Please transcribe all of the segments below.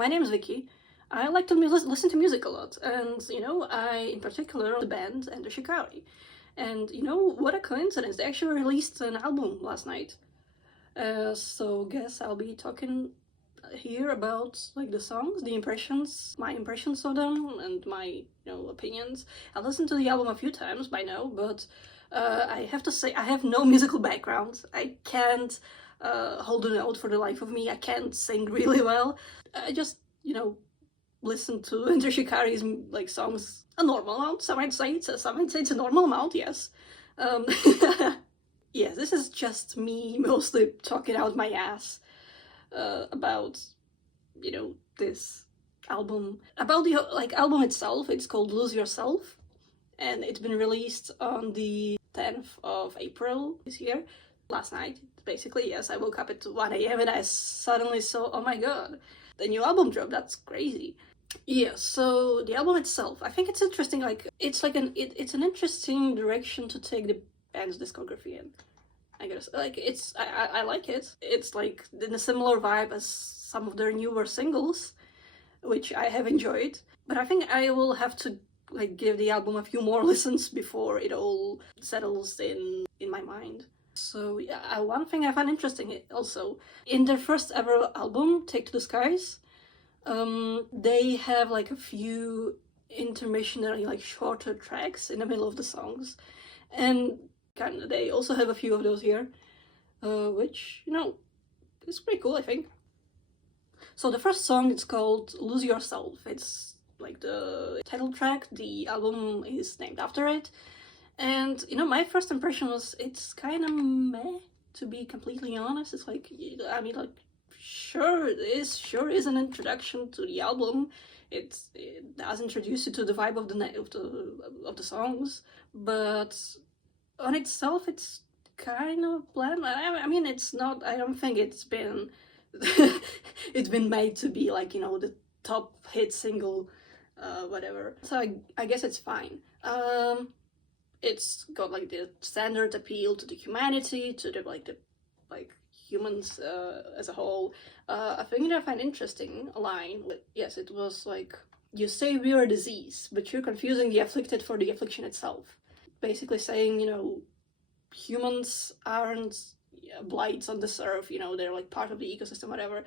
my name is Vicky. I like to listen to music a lot, and I, in particular, the band Enter Shikari. And what a coincidence, they actually released an album last night. So guess I'll be talking here about like the songs, the impressions, my impressions of them, and my opinions. I've listened to the album a few times by now, but I have to say I have no musical background. I can't hold a note for the life of me. I can't sing really well. I just listen to Enter Shikari's like songs a normal amount. Some might say it's a normal amount. Yes. Yeah, this is just me mostly talking out my ass about this album. About the album itself. It's called Lose Yourself, and it's been released on the 10th of April this year. Last night, basically. Yes, I woke up at 1 a.m. and I suddenly saw, oh my god, the new album dropped. That's crazy. Yeah, so the album itself, I think it's interesting. Like, it's like it's an interesting direction to take the band's discography in. I guess I like it. It's like in a similar vibe as some of their newer singles, which I have enjoyed. But I think I will have to like give the album a few more listens before it all settles in my mind. So yeah, one thing I found interesting also, in their first ever album, Take to the Skies, they have like a few intermissionary, like shorter tracks in the middle of the songs, and they also have a few of those here, which is pretty cool, I think. So the first song, it's called Lose Yourself. It's like the title track. The album is named after it. And my first impression was it's kind of meh, to be completely honest. It's like, I mean, like, sure is an introduction to the album. It does introduce you to the vibe of the songs, but on itself it's kind of bland. I mean, it's not. I don't think it's been it's been made to be like the top hit single, whatever. So I guess it's fine. It's got like the standard appeal to the humanity, to the humans as a whole. A thing that I find interesting, a line, yes, it was like, you say we are a disease, but you're confusing the afflicted for the affliction itself. Basically saying, humans aren't blights on this earth, they're like part of the ecosystem, whatever,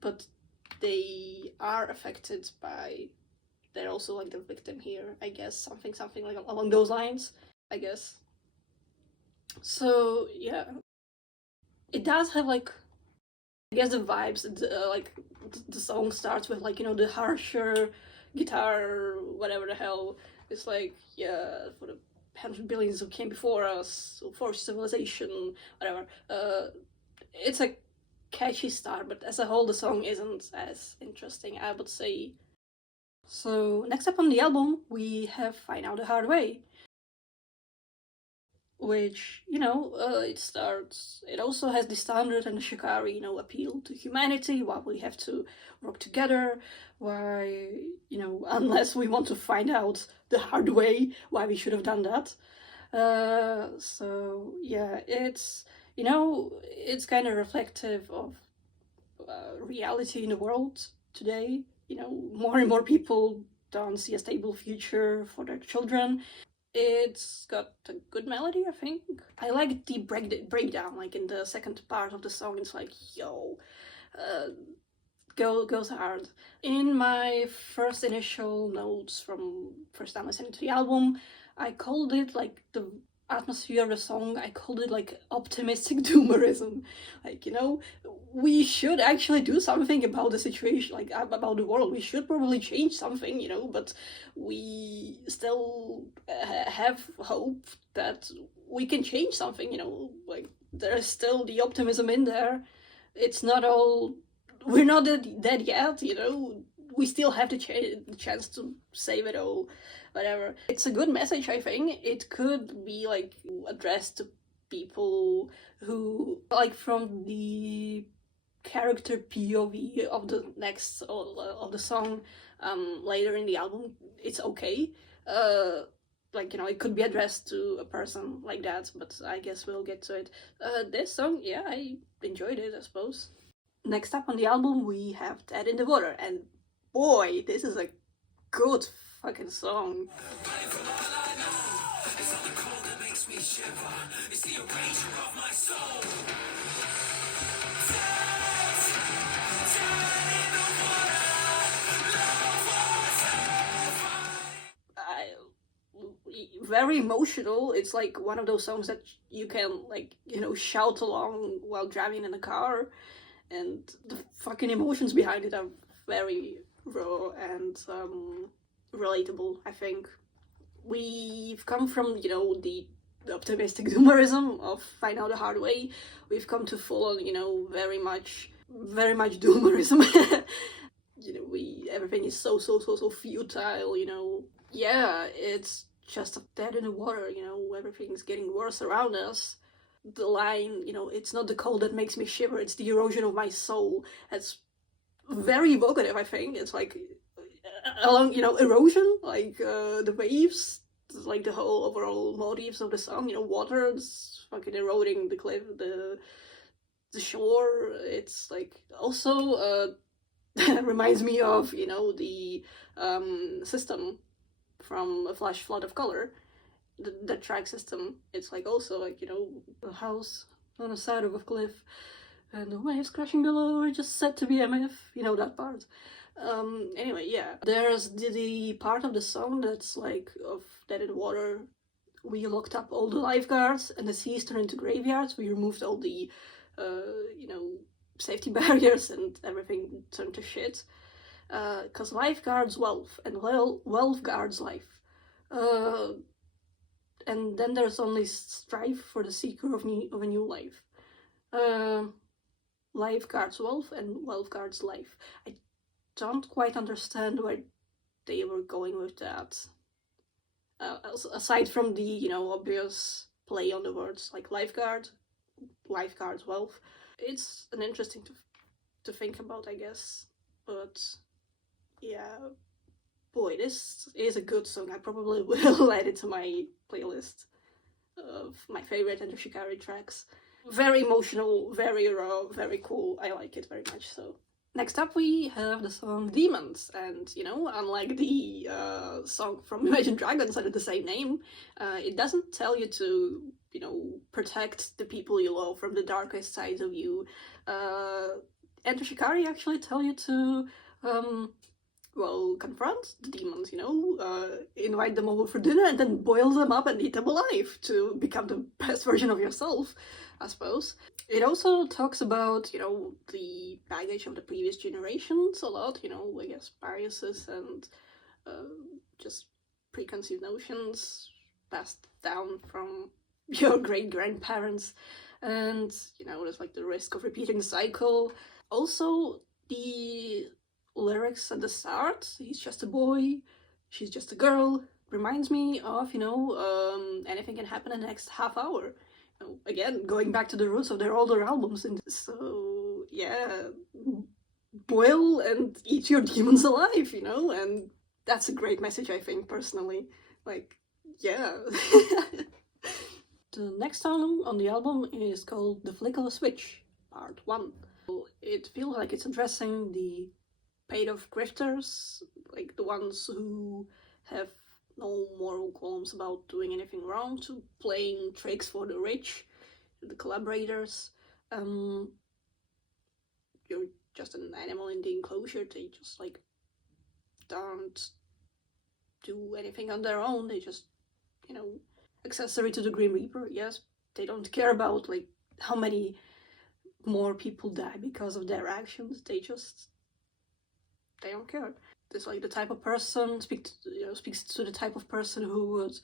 but they are affected by, they're also like the victim here, I guess, something like along those lines, I guess. So yeah, it does have like, I guess, the vibes. The song starts with like the harsher guitar, whatever the hell. It's like, yeah, for the 100 billions who came before us, for civilization, whatever. It's a catchy start, but as a whole, the song isn't as interesting, I would say. So next up on the album, we have Find Out the Hard Way, which, it also has the standard and the Shikari, appeal to humanity, why we have to work together, why, unless we want to find out the hard way, why we should have done that. So yeah, it's kind of reflective of reality in the world today. More and more people don't see a stable future for their children. It's got a good melody, I think. I like the breakdown, like in the second part of the song. It's like, yo, goes hard. In my first initial notes from first time listening to the album, I called it like the atmosphere of the song, I called it like optimistic doomerism. Like, we should actually do something about the situation, like about the world. We should probably change something, but we still have hope that we can change something, like there's still the optimism in there. It's not all, we're not dead yet, we still have the chance to save it all, whatever. It's a good message, I think. It could be like addressed to people who, like, from the character POV of the next of the song later in the album. It's okay. It could be addressed to a person like that, but I guess we'll get to it. This song, yeah, I enjoyed it, I suppose. Next up on the album, we have Dead in the Water, and boy, this is a good fucking song. Very emotional. It's like one of those songs that you can, like, you know, shout along while driving in a car, and the fucking emotions behind it are very raw and relatable, I think. We've come from, you know, the optimistic doomerism of Find Out the Hard Way. We've come to full on, you know, very much doomerism. You know, everything is so futile, you know. Yeah, it's just dead in the water, you know, everything's getting worse around us. The line, you know, it's not the cold that makes me shiver, it's the erosion of my soul. That's very evocative, I think. It's like, along, you know, erosion, like the waves, like the whole overall motifs of the song, you know, water is fucking eroding the cliff, the shore. It's like also reminds me of, you know, the system from A Flash Flood of Color, the track system. It's like also like, you know, a house on the side of a cliff and the waves crashing below are just set to be MF, you know, that part. Anyway, yeah, there's the part of the song that's like of Dead in the Water. We locked up all the lifeguards and the seas turned into graveyards. We removed all the you know, safety barriers and everything turned to shit. Because life guards wealth, and wealth guards life. And then there's only strife for the seeker of a new life. Life guards wealth, and wealth guards life. I don't quite understand where they were going with that. Aside from the, you know, obvious play on the words, like lifeguard, lifeguards wealth. It's an interesting to think about, I guess. But yeah, boy, this is a good song. I probably will add it to my playlist of my favorite Enter Shikari tracks. Very emotional, very raw, very cool. I like it very much so. Next up we have the song Demons, and, you know, unlike the song from Imagine Dragons under the same name, it doesn't tell you to, you know, protect the people you love from the darkest sides of you. Enter Shikari actually tell you to, well, confront the demons, you know, invite them over for dinner and then boil them up and eat them alive to become the best version of yourself, I suppose. It also talks about, you know, the baggage of the previous generations a lot, you know, I guess biases and just preconceived notions passed down from your great-grandparents, and, you know, there's like the risk of repeating the cycle. Also, the lyrics at the start, he's just a boy, she's just a girl, reminds me of, you know, anything can happen in the next half hour. You know, again, going back to the roots of their older albums. And so, yeah, boil and eat your demons alive, you know, and that's a great message, I think, personally. Like, yeah. The next song on the album is called The Flick of a Switch, Part 1. It feels like it's addressing the paid-off grifters, like the ones who have no moral qualms about doing anything wrong, to playing tricks for the rich, the collaborators. You're just an animal in the enclosure. They just, like, don't do anything on their own. They just, you know, accessory to the Grim Reaper, yes. They don't care about, like, how many more people die because of their actions. They don't care. It's like the type of person, speaks to the type of person who would,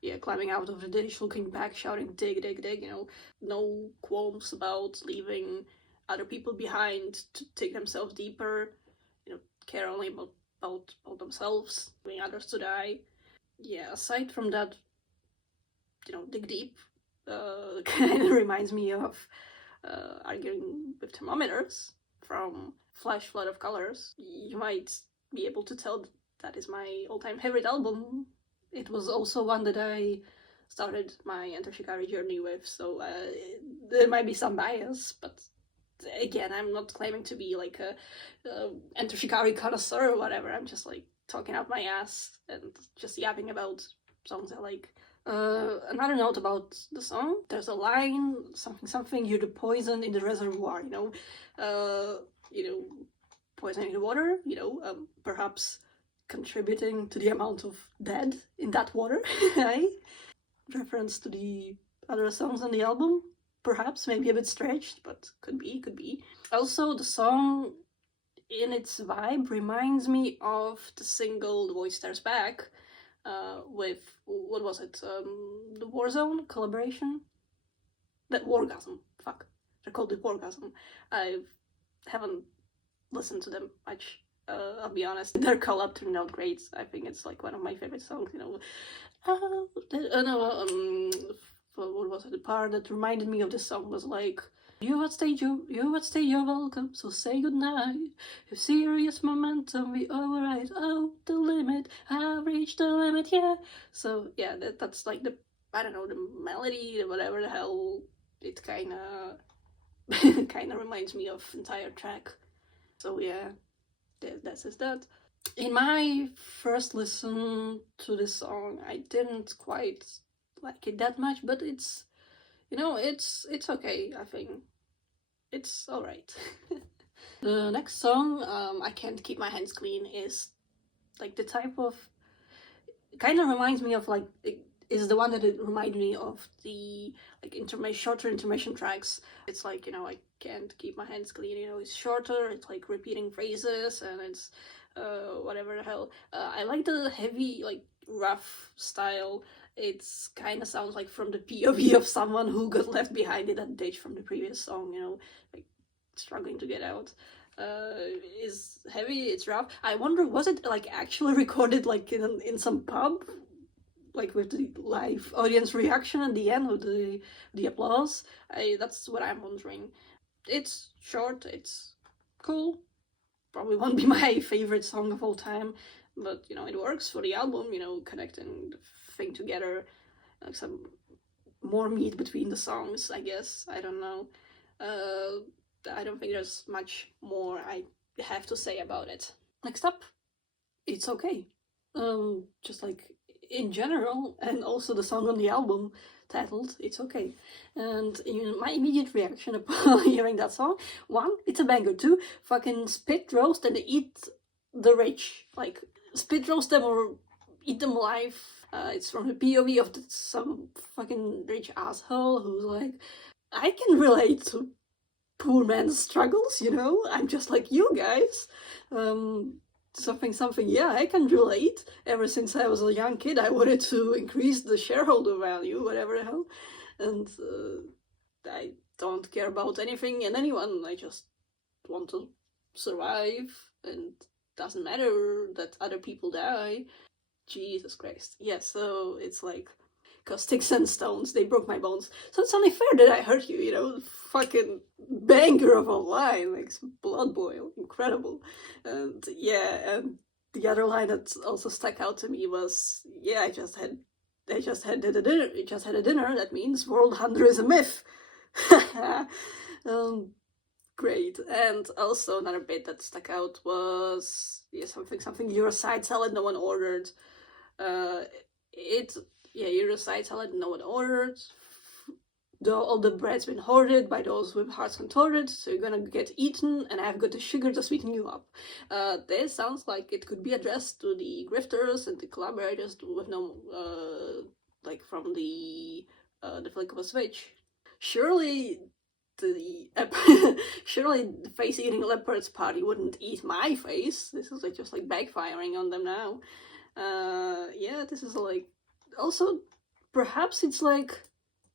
yeah, climbing out of the ditch, looking back, shouting, dig, dig, dig, you know, no qualms about leaving other people behind to take themselves deeper, you know, care only about themselves, leaving others to die. Yeah, aside from that, you know, dig deep, kind of reminds me of arguing with thermometers from Flash Flood of Colors. You might be able to tell that is my all-time favorite album. It was also one that I started my Enter Shikari journey with, so there might be some bias, but again, I'm not claiming to be like a Enter Shikari connoisseur or whatever. I'm just like talking out my ass and just yapping about songs I like. Another note about the song, there's a line, something, you're the poison in the reservoir, poison in the water, perhaps contributing to the amount of dead in that water, right? Reference to the other songs on the album, perhaps, maybe a bit stretched, but could be. Also, the song in its vibe reminds me of the single The Voice Stares Back, with, what was it, the Warzone collaboration? That Wargasm, fuck. They're called the Wargasm. I haven't listened to them much, I'll be honest. Their collab turned out great. I think it's like one of my favorite songs, what was it? The part that reminded me of this song was like, you at stage, you're welcome, so say goodnight. If serious momentum, we override. Oh, the limit, I've reached the limit, yeah. So yeah, that's like the, I don't know, the melody, whatever the hell, it kinda reminds me of entire track. So yeah, that's just that. In my first listen to this song, I didn't quite like it that much, but it's okay, I think. It's alright. The next song, I Can't Keep My Hands Clean, is like the type of, kind of reminds me of like, is the one that it reminded me of the like shorter intermission tracks. It's like, I can't keep my hands clean, it's shorter, it's like repeating phrases, and it's whatever the hell. I like the heavy, like rough style. It's kind of sounds like from the POV of someone who got left behind in that ditch from the previous song, like struggling to get out. Is heavy, it's rough. I wonder, was it like actually recorded like in some pub, like with the live audience reaction at the end with the applause? That's what I'm wondering. It's short, it's cool. Probably won't be my favorite song of all time, but it works for the album, connecting the thing together, like some more meat between the songs, I guess. I don't know. I don't think there's much more I have to say about it. Next up, It's Okay. Just like in general, and also the song on the album titled It's Okay. And my immediate reaction upon hearing that song, one, it's a banger. Two, fucking spit roast and eat the rich. Like, spit roast them or eat them alive. It's from the POV of some fucking rich asshole who's like, I can relate to poor man's struggles, I'm just like you guys. Something, yeah, I can relate. Ever since I was a young kid, I wanted to increase the shareholder value, whatever the hell. And I don't care about anything and anyone. I just want to survive, and doesn't matter that other people die. Jesus Christ. Yeah, so it's like, cause sticks and stones, they broke my bones. So it's only fair that I hurt you, fucking banger of a line, like blood boil, incredible. And yeah, and the other line that also stuck out to me was, yeah, I just had a dinner, that means world hunger is a myth. Great. And also another bit that stuck out was, yeah, something, you're a side salad no one ordered. You're a side salad no one ordered. All the bread's been hoarded by those with hearts contorted, so you're gonna get eaten, and I've got the sugar to sweeten you up. This sounds like it could be addressed to the grifters and the collaborators with no, like from the flick of a switch. Surely surely the face-eating leopards party wouldn't eat my face. This is like just like backfiring on them now. Yeah, this is like, also perhaps it's like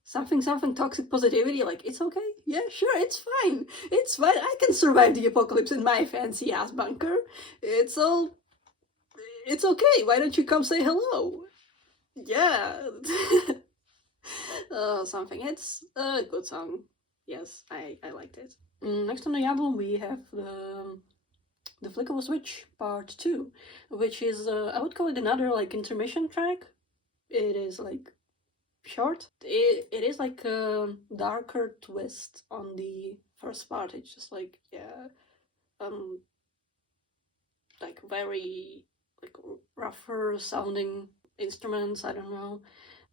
something toxic positivity, like, it's okay, yeah, sure, it's fine, I can survive the apocalypse in my fancy ass bunker, it's okay, why don't you come say hello? Yeah. Something, it's a good song. Yes, I liked it. Next on the album we have the Flick of a Switch Part 2, which is, I would call it another, like, intermission track. It is, like, short. It is like a darker twist on the first part. It's just like, yeah, like very like rougher sounding instruments. I don't know.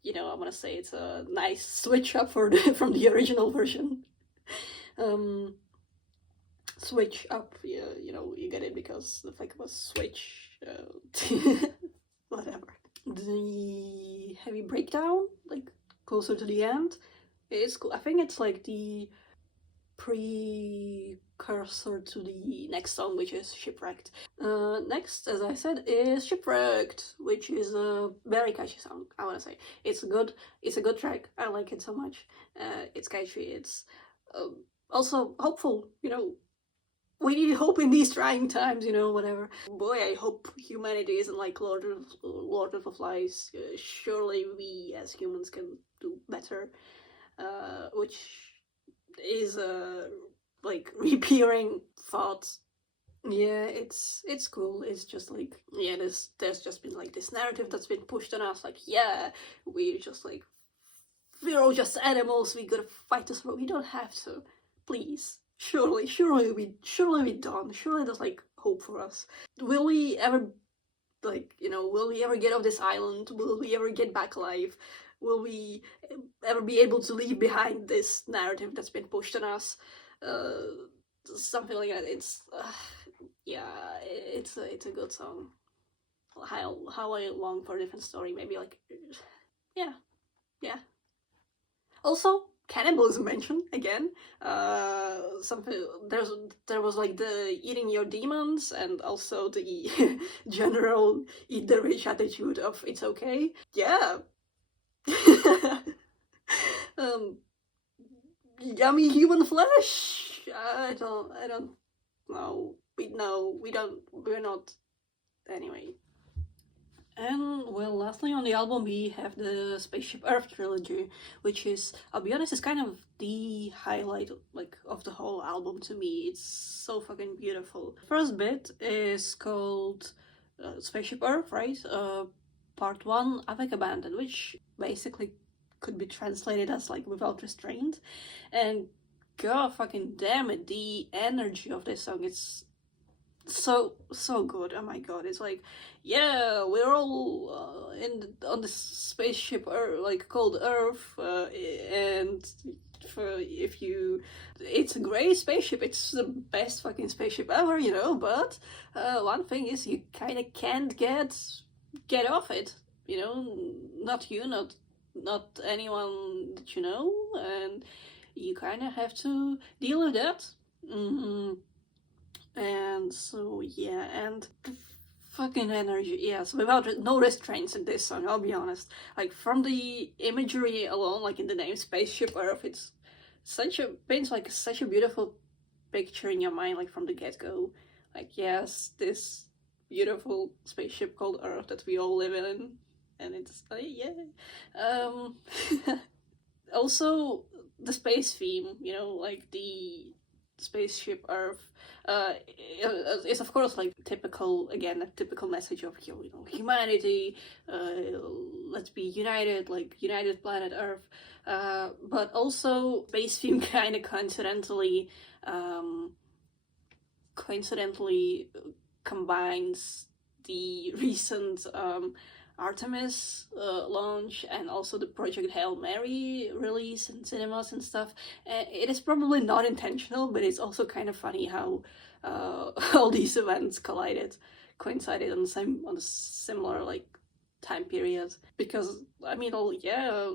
I want to say it's a nice switch up from the original version. um, Switch up, yeah, you get it because the fact was switch. Whatever. The heavy breakdown, like closer to the end, is cool. I think it's like the precursor to the next song, which is Shipwrecked. Next, as I said, is Shipwrecked, which is a very catchy song. I want to say it's a good track. I like it so much. It's catchy. It's also hopeful. We need hope in these trying times. Whatever. Boy, I hope humanity isn't like Lord of the Flies. Surely we as humans can do better. Which is like reappearing thoughts. Yeah, it's cool. It's just like, yeah, there's just been like this narrative that's been pushed on us, like, yeah, we're all just animals, we gotta fight this, but we don't have to. Please. Surely we don't. Surely there's like hope for us. Will we ever get off this island? Will we ever get back alive? Will we ever be able to leave behind this narrative that's been pushed on us? Something like that. It's yeah, it's a good song. How I long for a different story. Maybe like, yeah. Also, cannibalism mentioned again. Something there was like the eating your demons, and also the general eat the rich attitude of it's okay. Yeah. Yummy human flesh. I don't know. We're not. Anyway. And well, lastly on the album we have the Spaceship Earth trilogy, which is, I'll be honest, is kind of the highlight like of the whole album to me. It's so fucking beautiful. First bit is called Spaceship Earth, right? Part 1, Avec Abandon, which basically could be translated as like without restraint. And god fucking damn it, the energy of this song, it's so good. Oh my god, it's like, yeah, we're all on this spaceship like called Earth, and it's a great spaceship, it's the best fucking spaceship ever, but one thing is you kind of can't get off it, not you, not anyone that you know, and you kind of have to deal with that. And so yeah, and the fucking energy, yes, without no restraints in this song, I'll be honest. Like, from the imagery alone, like in the name Spaceship Earth, it's paints like such a beautiful picture in your mind, like from the get-go. Like, yes, this beautiful spaceship called Earth that we all live in, and it's yeah. Also the space theme, like the Spaceship Earth is of course like a typical message of humanity, let's be united, like united planet Earth, but also space theme kind of coincidentally combines the recent Artemis launch and also the Project Hail Mary release in cinemas and stuff. It is probably not intentional, but it's also kind of funny how all these events coincided on the similar like time period. Because I mean,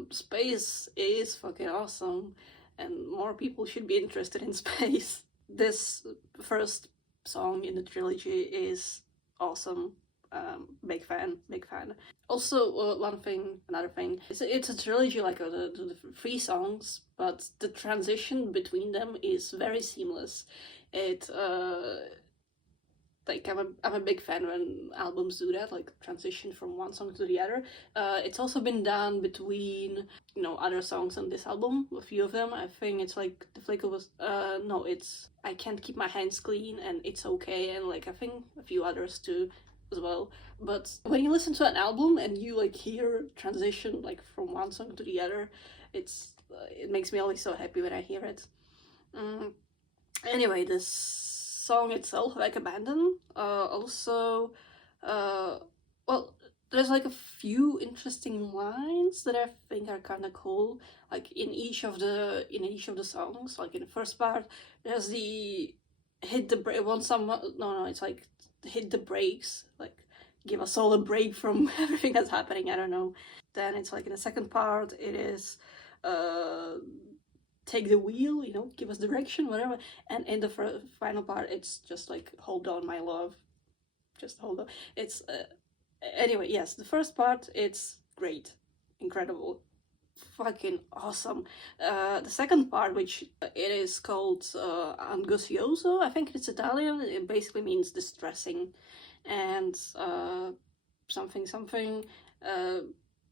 space is fucking awesome, and more people should be interested in space. This first song in the trilogy is awesome. Big fan. Also, another thing, it's a trilogy, like the 3 songs, but the transition between them is very seamless. It like I'm a big fan when albums do that, like transition from one song to the other. It's also been done between other songs on this album, a few of them. I think it's like the Flickle was no, it's I Can't Keep My Hands Clean and It's Okay, and like I think a few others too. as well. But when you listen to an album and you like hear transition like from one song to the other, it makes me always so happy when I hear it. Anyway, this song itself, like Abandon, also, well, there's like a few interesting lines that I think are kind of cool. Like in each of the songs, like in the first part, there's the hit the brake. Once someone, no, it's like hit the brakes, like give us all a break from everything that's happening. I don't know. Then it's like in the second part, it is, take the wheel, give us direction, whatever. And in the final part, it's just like, hold on, my love, just hold on. It's anyway, yes, the first part, it's great, incredible, fucking awesome. The second part, which it is called angoscioso, I think it's Italian. It basically means distressing, and something.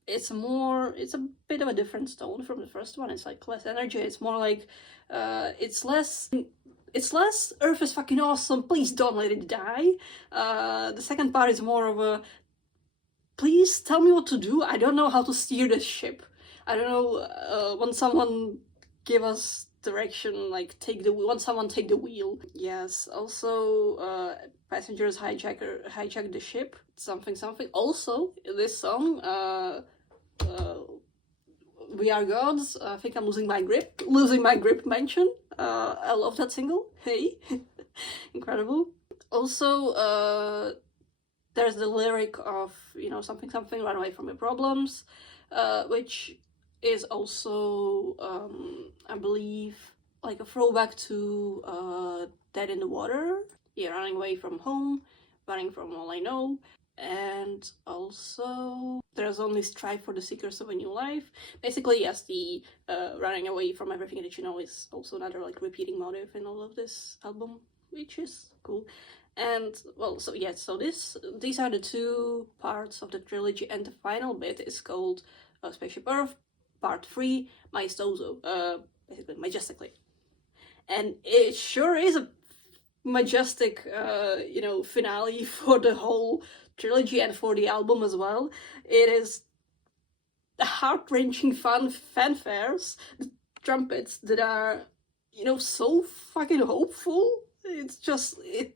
It's a bit of a different tone from the first one. It's like less energy. It's more like it's less Earth is fucking awesome, please don't let it die. The second part is more of a, please tell me what to do, I don't know how to steer this ship. I don't know, when someone give us direction, like when someone take the wheel. Yes, also passengers hijack the ship, something. Also, this song, We Are Gods, I think I'm losing my grip mention. I love that single. Hey. Incredible. Also, there's the lyric of, something, run away from your problems, which is also, I believe, like a throwback to Dead in the Water. Yeah, running away from home, running from all I know. And also, there's only strive for the seekers of a new life. Basically, yes, the running away from everything that you know is also another like repeating motive in all of this album, which is cool. And well, so yeah, so these are the two parts of the trilogy, and the final bit is called Spaceship Earth Part 3, Maestoso, basically majestically. And it sure is a majestic, finale for the whole trilogy and for the album as well. It is heart-wrenching fanfares, the trumpets that are, so fucking hopeful. It's just, it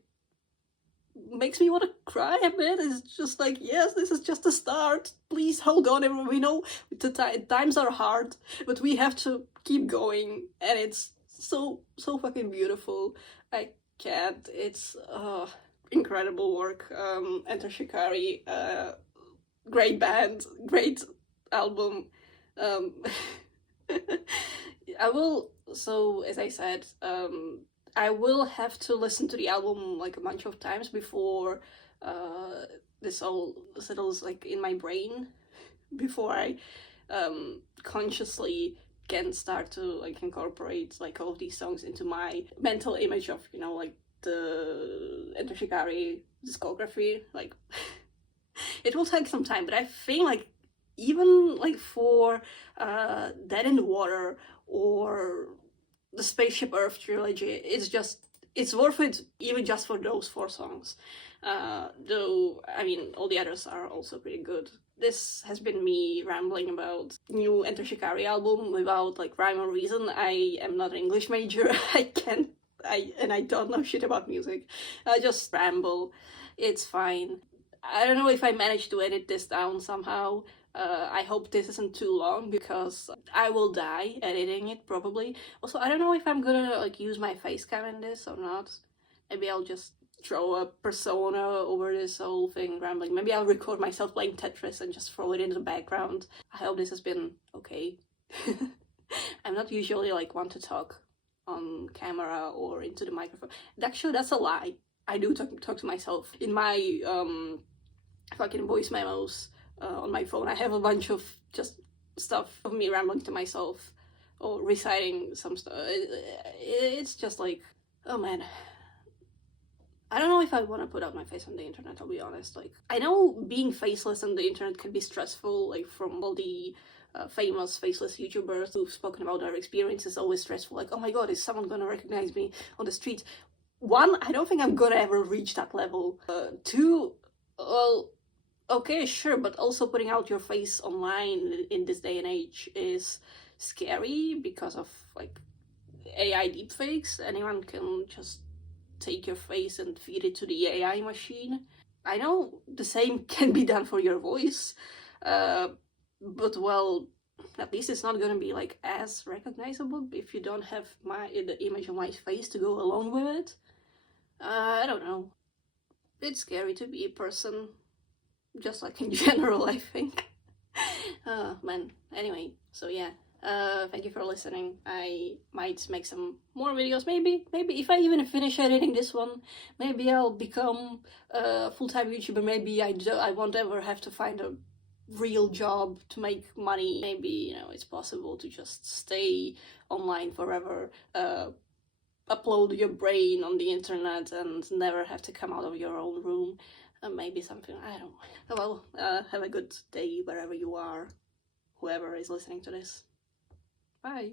makes me want to cry a bit. It's just like, yes, this is just the start. Please hold on, everyone. We know the times are hard, but we have to keep going. And it's so fucking beautiful. I can't. It's incredible work. Enter Shikari, great band, great album. I will. So as I said, I will have to listen to the album like a bunch of times before this all settles like in my brain, before I consciously can start to like incorporate like all of these songs into my mental image of, like the Enter Shikari discography. Like it will take some time, but I think like even like for Dead in the Water or the Spaceship Earth trilogy, it's worth it even just for those 4 songs. Though, I mean, all the others are also pretty good. This has been me rambling about new Enter Shikari album without like rhyme or reason. I am not an English major. I don't know shit about music. I just ramble. It's fine. I don't know if I managed to edit this down somehow. I hope this isn't too long because I will die editing it probably. Also, I don't know if I'm gonna like use my face cam in this or not. Maybe I'll just throw a persona over this whole thing rambling. Maybe I'll record myself playing Tetris and just throw it into the background. I hope this has been okay. I'm not usually like one to talk on camera or into the microphone. Actually, that's a lie. I do talk to myself in my fucking voice memos on my phone. I have a bunch of just stuff of me rambling to myself or reciting some stuff. It's just like, oh man. I don't know if I want to put out my face on the internet, I'll be honest. Like, I know being faceless on the internet can be stressful, like from all the famous faceless YouTubers who've spoken about their experiences, always stressful. Like, oh my god, is someone gonna recognize me on the street? 1, I don't think I'm gonna ever reach that level. 2, Well, okay, sure, but also putting out your face online in this day and age is scary because of like AI deepfakes. Anyone can just take your face and feed it to the AI machine. I know the same can be done for your voice, uh, but well, at least it's not gonna be like as recognizable if you don't have the image of my face to go along with it. I don't know. It's scary to be a person, just like in general, I think. Man. Anyway, so yeah. Thank you for listening. I might make some more videos. Maybe if I even finish editing this one, maybe I'll become a full-time YouTuber. Maybe I won't ever have to find a real job to make money. Maybe, you know, it's possible to just stay online forever. Upload your brain on the internet and never have to come out of your own room. Maybe something, I don't know. Well, have a good day wherever you are, whoever is listening to this. Bye.